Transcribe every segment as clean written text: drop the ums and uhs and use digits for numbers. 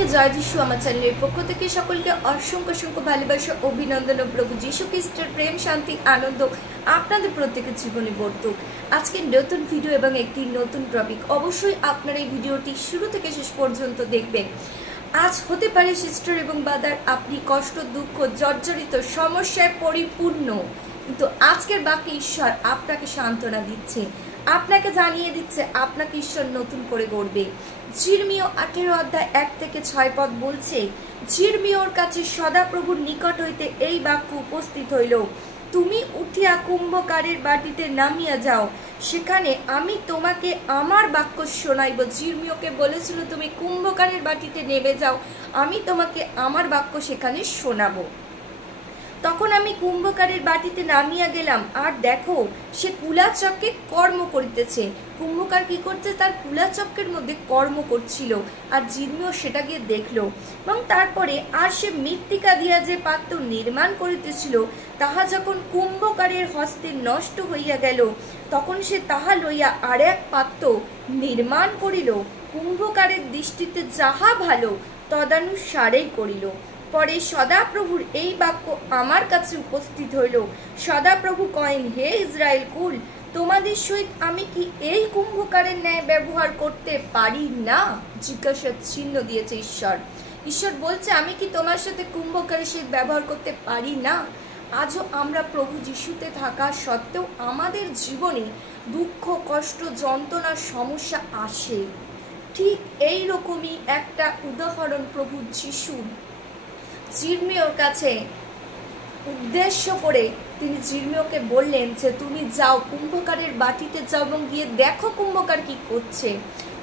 সকলকে জয় যিশু আমার চ্যানেলের পক্ষ থেকে সকলকে অসংখ্য অসংখ্য ভালোবাসা অভিনন্দন ও প্রভু যিশু খ্রিস্টের প্রেম শান্তি আনন্দ আপনাদের প্রত্যেকের জীবনে বর্তুক। আজকে নতুন ভিডিও এবং একটি নতুন টপিক, অবশ্যই আপনারা এই ভিডিওটি শুরু থেকে শেষ পর্যন্ত দেখবেন। আজ হতে পারে সিস্টার এবং বাদার আপনি কষ্ট দুঃখ জর্জরিত সমস্যায় পরিপূর্ণ, কিন্তু আজকের বাক্যে ঈশ্বর আপনাকে সান্ত্বনা দিচ্ছে, আপনাকে জানিয়ে দিচ্ছে আপনাকে ঈশ্বর নতুন করে গড়বে। জিরমীয় 18 অধ্যায় 1 থেকে 6 পদ বলছে, জিরমীয়র কাছে সদাপ্রভুর নিকট হইতে এই বাক্য উপস্থিত হইল, তুমি উঠিয়া কুম্ভকারের বাটিতে নামিয়া যাও, সেখানে আমি তোমাকে আমার বাক্য শোনাইব। জিরমীয়কে বলেছিল তুমি কুম্ভকারের বাটিতে নেমে যাও, আমি তোমাকে আমার বাক্য সেখানে শোনাবো। তখন আমি কুম্ভকারের বাটিতে নামিয়া গেলাম, আর দেখো সে কুলাচক্রে কর্ম করিতেছে। কুম্ভকার কি করছে? তার কুলাচক্রের মধ্যে কর্ম করছিল, আর জিরমীয় সেটা গিয়ে দেখলো। এবং তারপরে আর সে মৃত্তিকা দিয়া যে পাত্র নির্মাণ করিতেছিল, তাহা যখন কুম্ভকারের হস্তে নষ্ট হইয়া গেল, তখন সে তাহা লইয়া আর এক পাত্র নির্মাণ করিল। কুম্ভকারের দৃষ্টিতে যাহা ভালো তদানুসারেই করিল। পরে সদাপ্রভুর এই বাক্য আমার কাছে উপস্থিত হইল। সদাপ্রভু কহেন, হে ইসরায়েল কুল, তোমাদের সহিত আমি কি এই কুম্ভকারের ন্যায় ব্যবহার করতে পারি না? জিজ্ঞাসার চিহ্ন দিয়েছে ঈশ্বর। ঈশ্বর বলছে, আমি কি তোমার সাথে কুম্ভকারের সহিত ব্যবহার করতে পারি না? আজও আমরা প্রভু যিশুতে থাকা সত্ত্বেও আমাদের জীবনে দুঃখ কষ্ট যন্ত্রণার সমস্যা আসে। ঠিক এই রকমই একটা উদাহরণ প্রভু যিশু জিরমীয়র কাছে উদ্দেশ্য করে তিনি জিরমীয়কে বললেন যে তুমি যাও কুম্ভকারের বাটিতে যাও এবং গিয়ে দেখো কুম্ভকার কি করছে।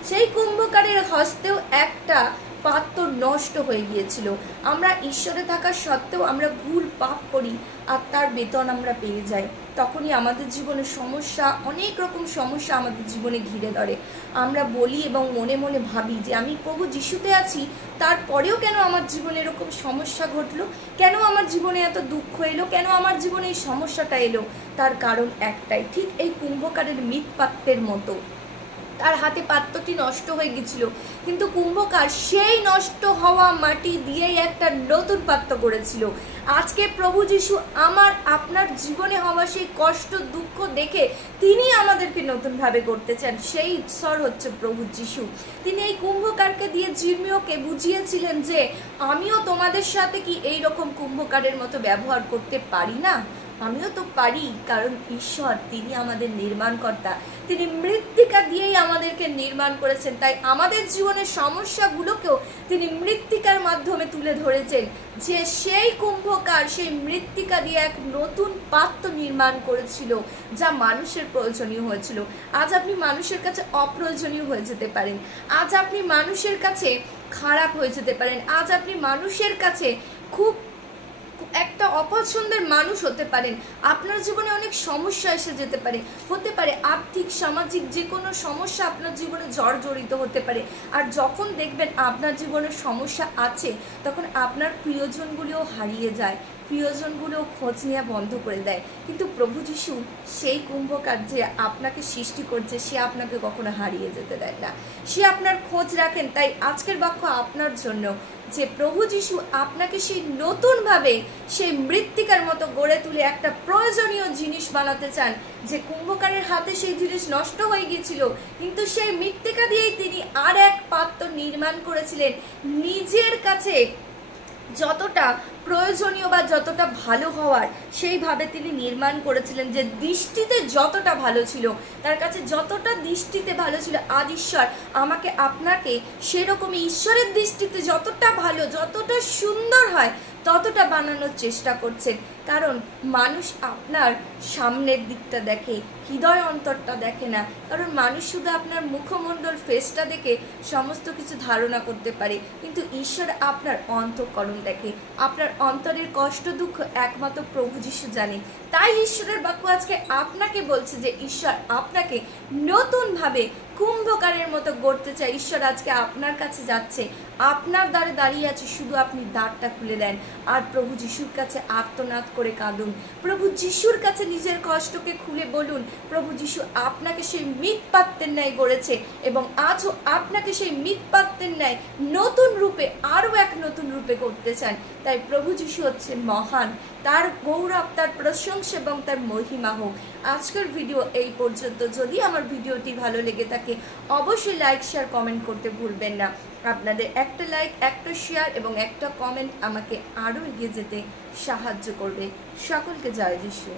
সেই কুম্ভকারের হস্তেও একটা পাত্র নষ্ট হয়ে গিয়েছিল। আমরা ঈশ্বরে থাকা সত্ত্বেও আমরা ভুল পাপ করি আর তার বেতন আমরা পেয়ে যাই। তখনই আমাদের জীবনে সমস্যা, অনেক রকম সমস্যা আমাদের জীবনে ঘিরে ধরে। আমরা বলি এবং মনে মনে ভাবি যে আমি প্রভু যিশুতে আছি, তারপরেও কেন আমার জীবনে এরকম সমস্যা ঘটলো, কেন আমার জীবনে এত দুঃখ এলো, কেন আমার জীবনে এই সমস্যাটা এলো? তার কারণ একটাই, ঠিক এই কুম্ভকারের মৃৎপাত্রের মতো। তার হাতে পাত্রটি নষ্ট হয়ে গেছিল, কিন্তু কুম্ভকার সেই নষ্ট হওয়া মাটি দিয়েই একটা নতুন পাত্র করেছিল। আজকে প্রভু যিশু আমার আপনার জীবনে হওয়া সেই কষ্ট দুঃখ দেখে তিনি আমাদেরকে নতুনভাবে করতে চান। সেই ঈশ্বর হচ্ছে প্রভু যিশু। তিনি এই কুম্ভকারকে দিয়ে জিরমীয়কে বুঝিয়েছিলেন যে আমিও তোমাদের সাথে কি এই রকম কুম্ভকারের মতো ব্যবহার করতে পারি না? আমিও তো পারি, কারণ ঈশ্বর তিনি আমাদের নির্মাণকর্তা, তিনি মৃত্তিকা দিয়েই আমাদেরকে নির্মাণ করেছেন। তাই আমাদের জীবনের সমস্যাগুলোকেও তিনি মৃত্তিকার মাধ্যমে তুলে ধরেছেন, যে সেই কুম্ভকার সেই মৃত্তিকা দিয়ে এক নতুন পাত্র নির্মাণ করেছিল, যা মানুষের প্রয়োজনীয় হয়েছিল। আজ আপনি মানুষের কাছে অপ্রয়োজনীয় হয়ে যেতে পারেন, আজ আপনি মানুষের কাছে খারাপ হয়ে যেতে পারেন, আজ আপনি মানুষের কাছে খুব একটা অপছন্দের মানুষ হতে পারেন। আপনার জীবনে অনেক সমস্যা এসে যেতে পারে, হতে পারে আর্থিক সামাজিক যে কোনো সমস্যা আপনার জীবনে জর্জরিত হতে পারে। আর যখন দেখবেন আপনার জীবনে সমস্যা আছে, তখন আপনার প্রিয়জনগুলিও হারিয়ে যায়, প্রিয়জনগুলো খোঁজ নেওয়া বন্ধ করে দেয়। কিন্তু প্রভু যিশু সেই কুম্ভকার যে আপনাকে সৃষ্টি করছে, সে আপনাকে কখনো হারিয়ে যেতে দেয় না, সে আপনার খোঁজ রাখেন। তাই আজকের বাক্য আপনার জন্য, যে প্রভু যিশু আপনাকে সেই নতুনভাবে সেই মৃত্তিকার মতো গড়ে তুলে একটা প্রয়োজনীয় জিনিস বানাতে চান। যে কুম্ভকারের হাতে সেই জিনিস নষ্ট হয়ে গিয়েছিল, কিন্তু সেই মৃত্তিকা দিয়েই তিনি আর এক পাত্র নির্মাণ করেছিলেন। নিজের কাছে যতটা প্রয়োজনীয় বা যতটা ভালো হওয়ার, সেইভাবে তিনি নির্মাণ করেছিলেন। যে দৃষ্টিতে যতটা ভালো ছিল, তার কাছে যতটা দৃষ্টিতে ভালো ছিল, আজ ঈশ্বর আমাকে আপনাকে সেরকমই ঈশ্বরের দৃষ্টিতে যতটা ভালো, যতটা সুন্দর হয় ততটা বানানোর চেষ্টা করছেন। কারণ মানুষ আপনার সামনের দিকটা দেখে, হৃদয় অন্তরটা দেখে না। কারণ মানুষ শুধু আপনার মুখমণ্ডল ফেসটা দেখে সমস্ত কিছু ধারণা করতে পারে, কিন্তু ঈশ্বর আপনার অন্তঃকরণ দেখে। আপনার অন্তরের কষ্ট দুঃখ একমাত্র প্রভু যিশু জানে। তাই ঈশ্বরের বাক্য আজকে আপনাকে বলছে যে ঈশ্বর আপনাকে নতুনভাবে কুম্ভকারের মতো গড়তে চায়। ঈশ্বর আজকে আপনার কাছে যাচ্ছে, আপনার দ্বারে দাঁড়িয়ে আছে, শুধু আপনি দ্বারটা খুলে দেন আর প্রভু যিশুর কাছে আর্তনাদ করে কাঁদুন। প্রভু যিশুর কাছে নিজের কষ্টকে খুলে বলুন। প্রভু যিশু আপনাকে সেই মৃৎপাত্রের ন্যায় গড়েছে এবং আজও আপনাকে সেই মৃৎপাত্রের ন্যায় নতুন রূপে, আরও এক নতুন রূপে করতে চান। তাই প্রভু যিশু হচ্ছে মহান, তার গৌরব, তার প্রশংসা এবং তার মহিমা হোক। আজকের ভিডিও এই পর্যন্ত। যদি আমার ভিডিওটি ভালো লেগে থাকে অবশ্যই লাইক, শেয়ার, কমেন্ট করতে ভুলবেন না। আপনাদের একটা লাইক, একটা শেয়ার এবং একটা কমেন্ট আমাকে আরও এগিয়ে যেতে সাহায্য করবে। সকলকে জয় যিশু।